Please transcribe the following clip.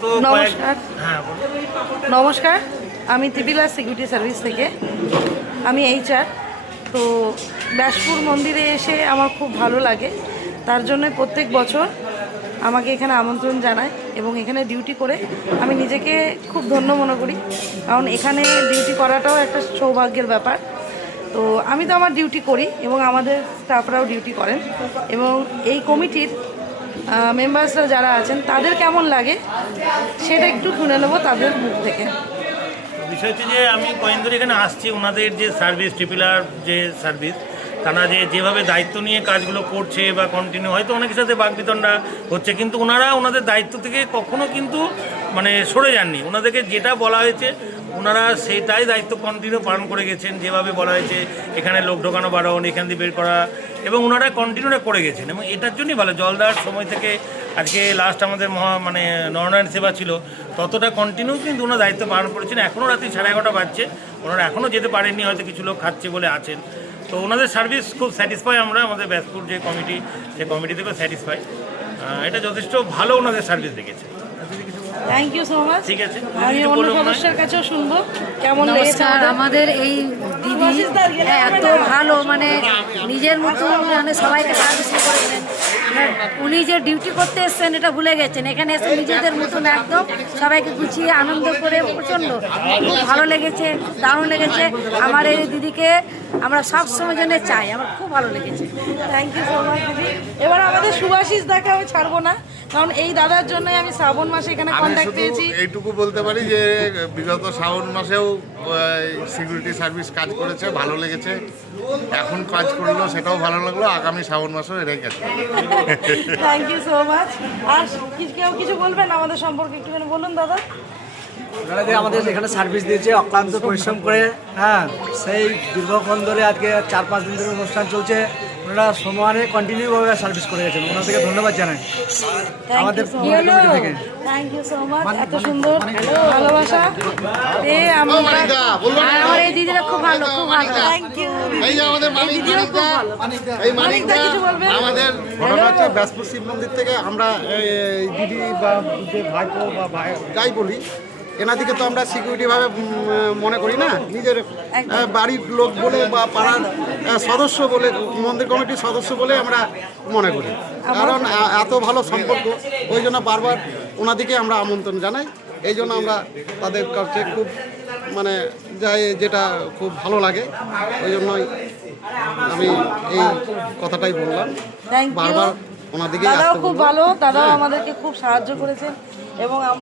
নমস্কার নমস্কার আমি ত্রিপিলা সিকিউরিটি সার্ভিস থেকে আমি এইচআর। তো ব্যাসপুর মন্দিরে এসে আমার খুব ভালো লাগে, তার জন্য প্রত্যেক বছর আমাকে এখানে আমন্ত্রণ জানায় এবং এখানে ডিউটি করে আমি নিজেকে খুব ধন্য মনে করি, কারণ এখানে ডিউটি করাটাও একটা সৌভাগ্যের ব্যাপার। তো আমি তো আমার ডিউটি করি এবং আমাদের স্টাফরাও ডিউটি করেন, এবং এই কমিটির মেম্বার্সরা যারা আছেন তাদের কেমন লাগে সেটা একটু শুনে নেবো তাদের মুখ থেকে। বিষয় হচ্ছে যে আমি কয়েকদিন ধরে এখানে আসছি, ওনাদের যে সার্ভিস ট্রিপিলার যে সার্ভিস, তারা যেভাবে দায়িত্ব নিয়ে কাজগুলো করছে বা কন্টিনিউ, হয়তো অনেকের সাথে বাকবিতণ্ডা হচ্ছে, কিন্তু ওনারা ওনাদের দায়িত্ব থেকে কখনো কিন্তু সরে যাননি। ওনাদেরকে যেটা বলা হয়েছে ওনারা সেটাই দায়িত্ব কন্টিনিউ পালন করে গেছেন। যেভাবে বলা হয়েছে এখানে লোক ঢোকানো বারণ, এখান দিয়ে বের করা, এবং ওনারা কন্টিনিউটা করে গেছেন। এবং এটার জন্যই ভালো, জল দেওয়ার সময় থেকে আজকে লাস্ট আমাদের নরনারায়ণ সেবা ছিল, ততটা কন্টিনিউ কিন্তু ওনারা দায়িত্ব পালন করেছেন। এখনও রাত্রি 11:30 বাজছে, ওনারা এখনও যেতে পারেননি, হয়তো কিছু লোক খাচ্ছে বলে আছেন। তো ওনাদের সার্ভিস খুব স্যাটিসফাই আমরা, আমাদের ব্যাসপুর যে কমিটি, সেই কমিটি থেকেও স্যাটিসফাই। এটা যথেষ্ট ভালো ওনাদের সার্ভিস দেখেছে। Thank you so much. ঠিক আছে, আমি অন্য সদস্যের কাছেও শুনবো কেমন লেগেছে। আমাদের এই দিদি এত ভালো, নিজের মতো সবাইকে সার্ভিস করেছেন। উনি যে ডিউটি করতে এসছেন এটা ভুলে গেছেন, এখানে এসে নিজেদের মতন একদম সবাইকে গুছিয়ে আনন্দ করে প্রচণ্ড খুব ভালো লেগেছে, দারুণ লেগেছে। আমার এই দিদিকে আমরা সব সময় জন্য চাই, আমার খুব ভালো লেগেছে। থ্যাংক ইউ সো মাচ দিদি। এবার আমাদের সুভাষিস দাকে আমি ছাড়বো না, কারণ এই দাদার জন্যই আমি শ্রাবণ মাসে এখানে কন্ট্যাক্ট পেয়েছি। এইটুকু বলতে পারি যে বিগত শ্রাবণ মাসেও সিকিউরিটি সার্ভিস কাজ করেছে, ভালো লেগেছে। এখন কাজ করলো সেটাও ভালো লাগলো, আগামী শ্রাবণ মাসেও এটাই কাজ করবে। Thank you so much. আর কেউ কিছু বলবেন আমাদের সম্পর্কে একটুখানি বলুন দাদা। ওনারা যে আমাদের এখানে সার্ভিস দিয়েছে অক্লান্ত পরিশ্রম করে, সেই দীর্ঘক্ষণ ধরে আজকে 4-5 দিন ধরে অনুষ্ঠান চলছে, ওনারা সমানে কন্টিনিউভাবে সার্ভিস করে গেছেন। ওনাদেরকে ধন্যবাদ জানাই আমাদের কমিটি থেকে। থ্যাংক ইউ সো মাচ, এত সুন্দর ভালোবাসা। আমার এই দিদিরা খুব ভালো, খুব ভালো। Thank you. এই যে আমাদের দিদিও খুব ভালো। মানিকদা কিছু বলবেন? আমাদের ঘটনা হচ্ছে ব্যাসপুর শিব মন্দির থেকে আমরা দিদি বা যে ভাইপো বা ভাই যাই বলি, এনাদিকে তো আমরা সিকিউরিটিভাবে মনে করি না, নিজের বাড়ির লোক বলে বা পাড়ার সদস্য বলে, মন্দির কমিটির সদস্য বলে আমরা মনে করি। কারণ এত ভালো সম্পর্ক, ওই জন্য বারবার ওনাদিকে আমরা আমন্ত্রণ জানাই। এই জন্য আমরা তাদের কাছে খুব যাই, যেটা খুব ভালো লাগে, ওই জন্যই আমি এই কথাটাই বললাম। Thank you. বারবার ওনাদিকে দাদাও খুব ভালো, দাদাও আমাদেরকে খুব সাহায্য করেছেন এবং